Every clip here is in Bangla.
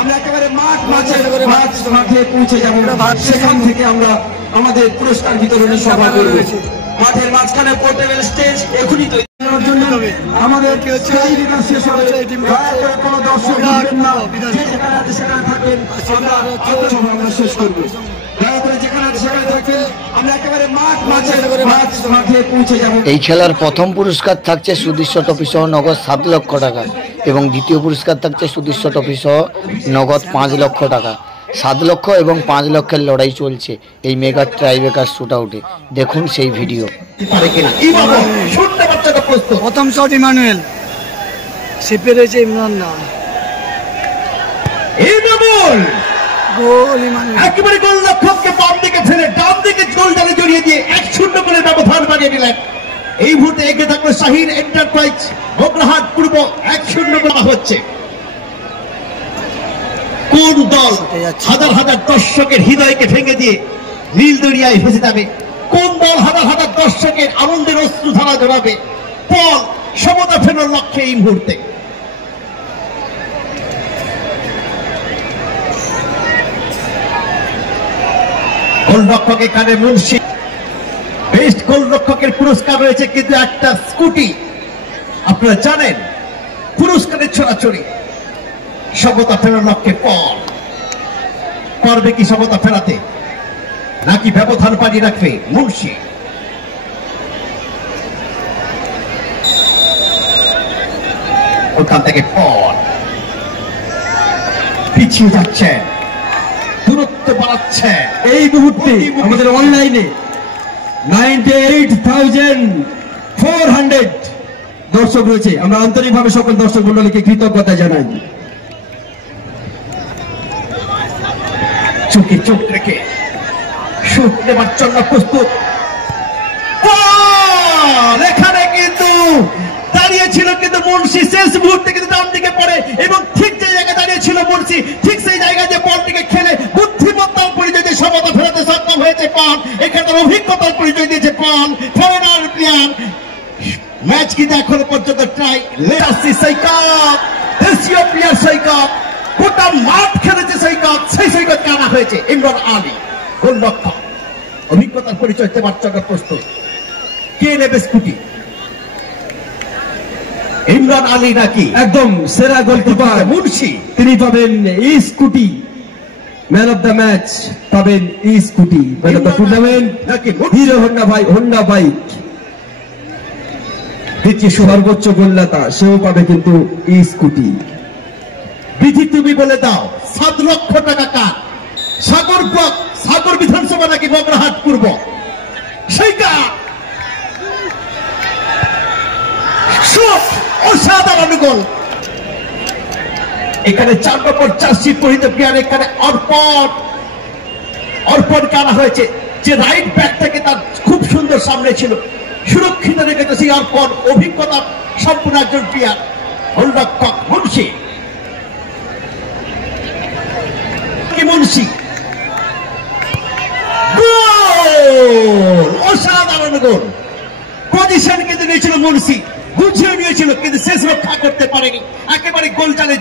আমরা একেবারে মাঠে পৌঁছে যাবো, সেখান থেকে আমরা আমাদের পুরস্কার বিতরণের সভা করব। মাঠের মাঝখানে পোর্টেবল স্টেজ এখনই তৈরি করার জন্য আমাদের শেষ হবে। কোনো দর্শক সেখানে থাকেন আমরা শেষ করবো। এই খেলার প্রথম পুরস্কার থাকছে সুদৃশ্য ট্রফি সহ নগদ 7 লক্ষ টাকা এবং দ্বিতীয় পুরস্কার থাকছে সুদৃশ্য ট্রফি সহ নগদ 5 লক্ষ টাকা। 7 লক্ষ এবং 5 লক্ষের লড়াই চলছে এই মেগা ট্রাইবেকার শুট আউটে। দেখুন সেই ভিডিও। প্রথম শট ইমানুয়েল, শিপে রয়েছে ইমরান না, একেবারে গোল লক্ষ্যকে বাম দিকে ফেলে ডান দিকে গোল জালে জড়িয়ে দিয়ে 1-0 করে ব্যবধান বাড়িয়ে দিলেন। এই মুহূর্তে এগিয়ে থাকলো শাহিন এন্টারপ্রাইজ বগরাহাট পূর্ব। 1-0 করা হচ্ছে। কোন দল হাজার হাজার দর্শকের হৃদয়কে ভেঙে দিয়ে নীল দরিয়ায় ভেসে যাবে? কোন দল হাজার হাজার দর্শকের আনন্দের অশ্রু ধারা জড়াবে? বল সমতা ফেরার লক্ষ্যে এই মুহূর্তে গোলরক্ষকের কানে মুন্সি। বেস্ট গোলরক্ষকের পুরস্কার রয়েছে কিন্তু একটা স্কুটি। আপনারা জানেন পুরস্কারের ছড়াছড়ি। সমতা ফেরার লক্ষ্যে পারবে কি সমতা ফেরাতে, নাকি ব্যবধান বাড়িয়ে রাখবে মুন্সি? ওখান থেকে পিছিয়ে যাচ্ছে, দূরত্ব বাড়াচ্ছে। এই মুহূর্তে আমাদের অনলাইনে 98,400 দর্শক রয়েছে। আমরা আন্তরিকভাবে সকল দর্শক মন্ডলীকে কৃতজ্ঞতা জানাই। চোখে চোখ রেখে শুট নেবার জন্য প্রস্তুত। এখানে কিন্তু দাঁড়িয়েছিল কিন্তু মুন্সি, শেষ মুহূর্তে কিন্তু ডান দিকে পড়ে এবং ঠিক যে জায়গায় দাঁড়িয়েছিল মুন্সি ঠিক সেই জায়গায় যে বলটিকে খেলে বুদ্ধিমত্তার পরিচয় দিয়ে সমতা ফেরাতে সক্ষম হয়েছে পান। এখানে অভিজ্ঞতার পরিচয় দিয়েছে পান। ফরেনার প্লেয়ার ম্যাচ কিন্তু এখনো পর্যন্ত ট্রাই লেটাসি সৈকত, দেশীয় প্লেয়ার সৈকত, গোটা মাঠ খেলেছে সৈকত। সেই সৈকতকে আনা হয়েছে ইমরান আলী গোলরক্ষক। অভিজ্ঞতার পরিচয় দেওয়ার জন্য প্রস্তুত। কে নেবে স্কুটি? ইমরান আলী নাকি একদম সেরা গোলকিপার মুন্সি? তিনি পাবেন এই scooty. Man of the match পাবেন এই scooty. Man of the tournament নাকি হিরো হোন্ডা বাইক। দ্বিতীয় সর্বোচ্চ গোলদাতা সেও পাবে কিন্তু এই স্কুটি। বিধি তুমি বলে দাও 7 লক্ষ টাকা কার? সাগর বিধানসভা নাকি বগরাহাট পূর্ব? সেইটা অসাধারণ গোল। এখানে 4 নম্বর জার্সি পরিহিত প্লেয়ার এখানে অর্পণ করা হয়েছে, যে রাইট ব্যাক থেকে তার খুব সুন্দর সামনে ছিল, সুরক্ষিত রেখেছে সেই অর্পণ। অভিজ্ঞতা সম্পূর্ণ একজন প্লেয়ার। গোলরক্ষক মুন্সি। অসাধারণ গোল। পজিশন কিন্তু নিয়েছিল মুন্সি, বুঝিয়ে নিয়েছিল কিন্তু শেষ রক্ষা করতে পারেনি। একেবারে গোল চালে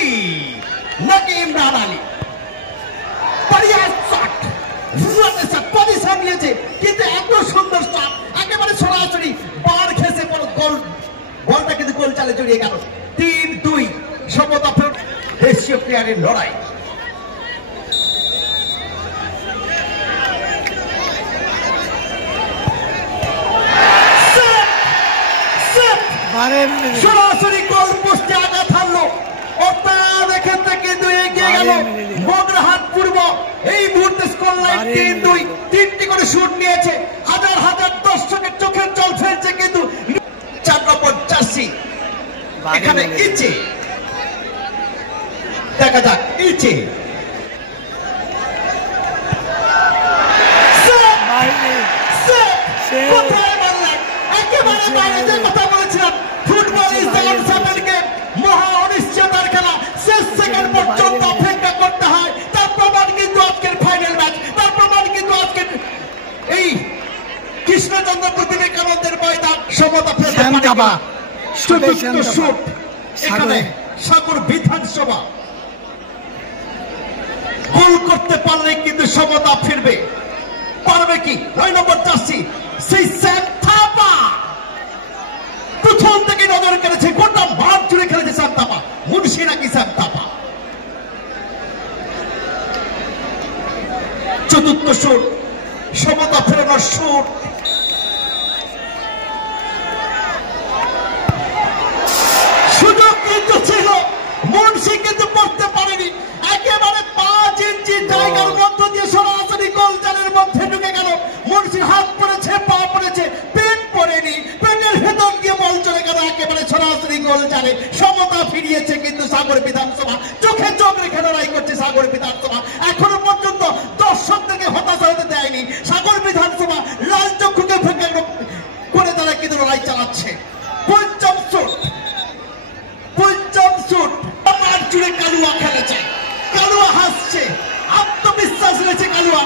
নাকি ইমরান আলী পজিশন নিয়েছে কিন্তু এত সুন্দর শট, একেবারে সরাসরি বার ঘেঁষে বলটা কিন্তু গোল চালে জড়িয়ে গেল। 3-2 সমতা দেশীয় প্লেয়ারের লড়াই। সরাসরি গোল পোস্টে আঘাত হারলো। কিন্তু এগিয়ে গেল বগরাহাট পূর্ব। এই মুহূর্তে স্কোর লাইন 3-2। 3টি করে শুট নিয়েছে। হাজার হাজার দর্শকের চোখের জল ফেলছে কিন্তু 4 নম্বর জার্সি এখানে ইচ্ছে। দেখা যাক ইচ্ছে কোথায় মারলেন? একেবারে বাইরে যে কথা বলেছিলাম, football is the answer game. চাপা চতুর্থ শুট এখানে সাগর বিধানসভা গোল করতে পারলে কিন্তু সমতা ফিরবে। পারবে কি? 9 নম্বর জার্সি সেই স্যাম থাপা প্রথম থেকে নজর কেড়েছে, গোটা মাঠ জুড়ে খেলেছে স্যাম থাপা। মুন্সি নাকি স্যাম থাপা। চতুর্থ শুট সমতা ফেরানোর শুট, সুযোগ কিন্তু ছিল, মুন্সি কিন্তু পড়তে পারেনি। একেবারে 5 ইঞ্চি জায়গার মধ্য দিয়ে সরাসরি গোল জালের মধ্যে ঢুকে গেল। মুন্সির হাত পড়েছে, পা পড়েছে, পেট পড়েনি, পেটের ভেতর দিয়ে বল চলে গেল একেবারে সরাসরি গোল জালে। সমতা ফিরিয়েছে কিন্তু সাগর বিধানসভা, চোখে চোখ রেখে লড়াই করছে সাগর বিধানসভা। এখনো পর্যন্ত দর্শকদেরকে হতাশা হতে দেয়নি সাগর বিধানসভা, লাল চক্ষুকে ফেঁকে করে তারা কিন্তু লড়াই চালাচ্ছে। পঞ্চম শুট মাঠ জুড়ে কালুয়া খেলেছে, কালুয়া হাসছে, আত্মবিশ্বাস রয়েছে কালুয়া,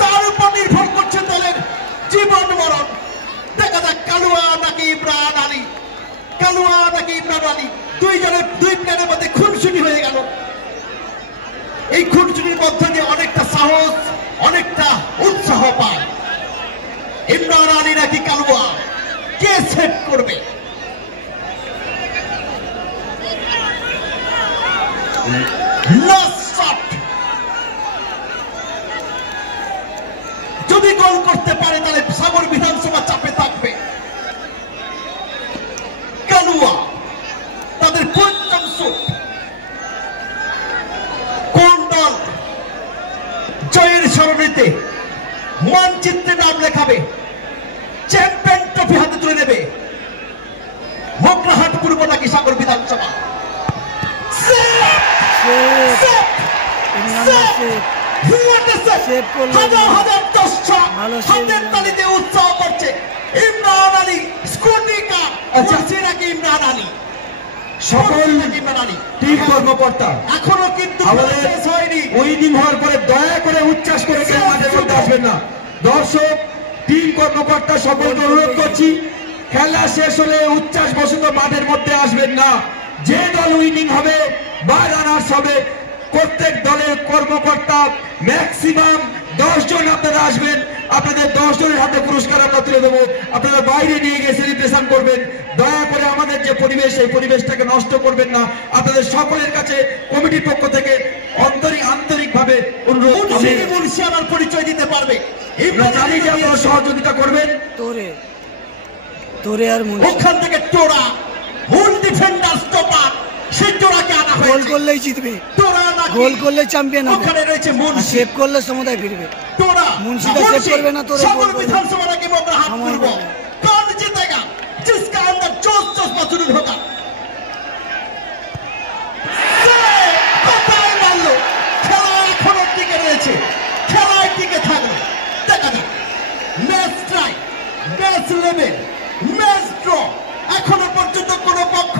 তার উপর নির্ভর করছে দলের জীবন মরণ। দেখা যাক কালুয়া নাকি ইমরান আলী, কালুয়া নাকি ইমরান আলী। দুই প্লেয়ারের মধ্যে খুনসুটি হয়ে গেল। এই খুনসুটির মধ্যে দিয়ে অনেকটা সাহস, অনেকটা উৎসাহ পায়। ইমরান আলী নাকি কালুয়া, কে সেট করবে? যদি গোল করতে পারে তাহলে সাগর বিধানসভা চাপে থাকবে। কালুয়া তাদের পঞ্চম শুট। কোন দল জয়ের স্মরণীতে মানচিত্রে নাম লেখাবে, চ্যাম্পিয়ন ট্রফি হাতে তুলে নেবে? মোগরাহাট পূর্ব নাকি সাগর বিধানসভা? উৎসাহ করছে ইমরান আলী, স্কুটিকা নাকি ইমরান আলী, সকল ইমরান আলী টিম কর্মকর্তা এখনো কিন্তু শেষ হয়নি। উইনিং হওয়ার পরে দয়া করে উচ্ছ্বাস করে মাঠের মধ্যে আসবেন না। দর্শক, টিম কর্মকর্তা সকলকে অনুরোধ করছি, খেলা শেষ হলে উচ্ছ্বাস বসত মাঠের মধ্যে আসবেন না। যে দল উইনিং হবে বা রানার্স হবে, প্রত্যেক দলের কর্মকর্তা ম্যাক্সিমাম 10 জন আপনারা আসবেন। আপনাদের 10 জনের হাতে পুরস্কার আমরা তুলে দেবো, আপনারা বাইরে নিয়ে গিয়ে সেলিব্রেশন করবেন। দয়া করে আমাদের যে পরিবেশ, এই পরিবেশটাকে নষ্ট করবেন না। আপনাদের সকলের কাছে কমিটির পক্ষ থেকে আন্তরিকভাবে অনুরোধ। মুন্সি আমার পরিচয় দিতে পারবে, জানি যে আপনারা সহযোগিতা করবেন। তোরে আর ওখান থেকে টোরা মূল ডিফেন্ডার স্টপার, সেই টোরাকে আনা হয়েছে। গোল করলেই জিতবে, টোরা নাকি গোল করলে চ্যাম্পিয়ন হবে। ওখানে রয়েছে মুন্সি, সেভ করলে সমতায় ফিরবে। টোরা মুন্সিটা সেভ করবে না, তোরা সাগর বিধানসভা নাকি মোগরাহাট পূর্ব? कौन जीतेगा जिसका अंदर जोश जज्बा जुनून होगा? খেলা এখনো টিকে রয়েছে, খেলায় টিকে থাকবে। দেখা যাক match try, match level, match draw. এখনো পর্যন্ত কোন পক্ষ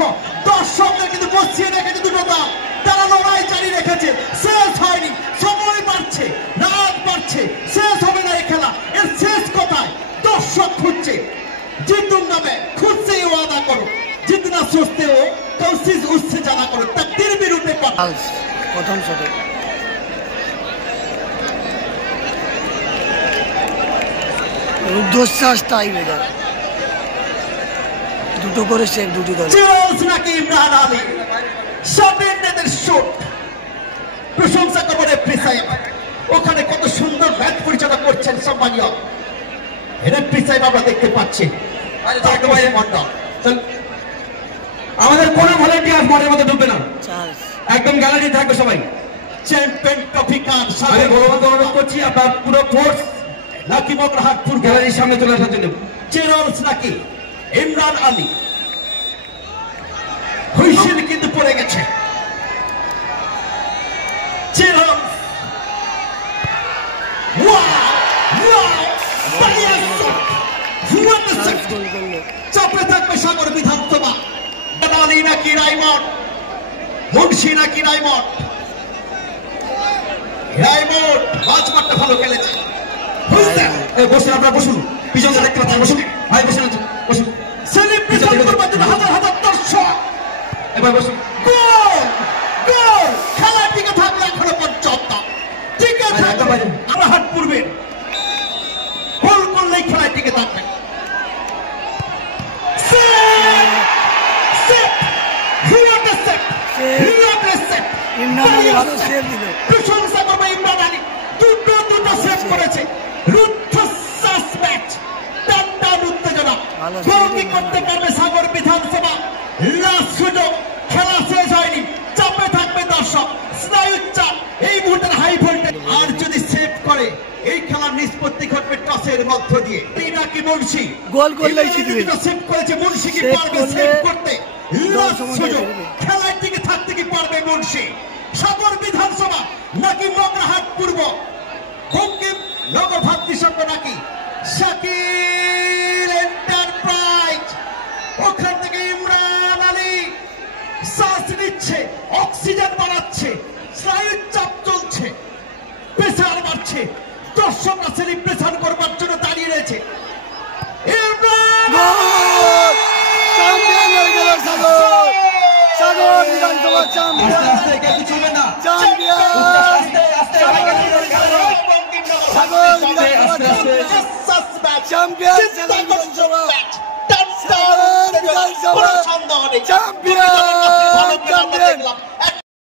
দর্শকদের কিন্তু বসিয়ে রেখেছে দুটো দল, তারা লড়াই চালিয়ে রেখেছে। শেষ হয়নি, সময় বাড়ছে, রাত বাড়ছে, শেষ হবে না এই খেলা। এর শেষ কথায় দর্শক খুঁজছে। जीतूंगा मैं, खुद से ये वादा करो, जितना सोचते हो कोशिश उससे ज्यादा करो, तकदीर भी रूपे पर। प्रथम शॉटे রুদ্ধশ্বাস টাই বেজার, দুটো করে সেভ দুটি দল। চিরস নাকি ইমরান আলী, সাবেন নেদের শট। প্রশংসা করবো রেফারি সাহেব, ওখানে কত সুন্দর ম্যাচ পরিচালনা করছেন সম্মানীয় রেফারি সাহেব, আমরা দেখতে পাচ্ছি। আমাদের কোনো ভলেন্টিয়ার মাঠের মধ্যে ঢুকবে না, একদম গ্যালারি থাকবে সবাই। চ্যাম্পিয়ন ট্রফি কার আমি বলবো অনুরোধ করছি আপনার পুরো ফোর্স নাকি মোগরাহাট পুর গ্যালারির সামনে চলে আসার জন্য। চিরস নাকি ইমরান আলী, হুইসেল কিন্তু পড়ে গেছে। চিরস চাপে থাকবে সাগর বিধানসভা। আলী নাকি রাইমন্ড, মুন্সি নাকি রাইমন্ড? রাইমন্ড মাঝমাঠটা ভালো খেলেছে। বসুন, আপনারা বসুন, পিছনে দেখতে পাচ্ছেন, বসুন ভাই, বসুন বসুন। সেলিব্রেশন এবার বসুন। গোল গোল খেলা টিকে থাকলে এখনো পর্যন্ত টিকে থাকবে রাহাত পূর্বের গোল করলেই খেলা টিকে থাকবে ইমরান আলী ভালো সেভ দিল। প্রশংসা করবে ইমরান আলী দুটো সেভ করেছে রুদ্ধশ্বাস ম্যাচ টানটান উত্তেজনা গোল কি করতে পারবে সাগর বিধানসভা লাস্ট সুযোগ খেলা শেষ হয়নি চাপে থাকবে দর্শক স্নায়ুর চাপ এই মুহূর্তের হাই ভোল্টেজ আর যদি সেভ করে এই খেলার নিষ্পত্তি ঘটবে টসের মধ্য দিয়ে এই নাকি মুন্সি গোল করলেই জিতবে। সেভ করেছে মুন্সি কি সেভ পারবে করলে সেভ করতে লাস্ট সময় সুযোগ দেবে। খেলার দিকে থাকতে কি পারবে মুন্সি সাগর বিধানসভা নাকি মগরাহাট পূর্ব বঙ্কিম নগর ভাতৃসংঘ নাকি শাকিল এন্টারপ্রাইজ ওখান থেকে ইমরান আলী শ্বাস নিচ্ছে অক্সিজেন বাড়াচ্ছে স্নায়ুর চাপ চলছে প্রেসার বাড়ছে দর্শকরা সেলিব্রেশন করবার জন্য দাঁড়িয়ে রয়েছে ইমরান গোল! চ্যাম্পিয়ন হয়ে গেল সাগর। সাগর বিধানসভা আস্তে চ্যাম্পিয়ন। আস্তে কেউ কিছু হবে না। চ্যাম্পিয়ন। আস্তে আস্তে ভাইকে নিয়ে গেল। সাগর বিধানসভা আস্তে চ্যাম্পিয়ন। চ্যাম্পিয়ন সাগর বিধানসভা। সাগর বিধানসভা চ্যাম্পিয়ন। চ্যাম্পিয়ন।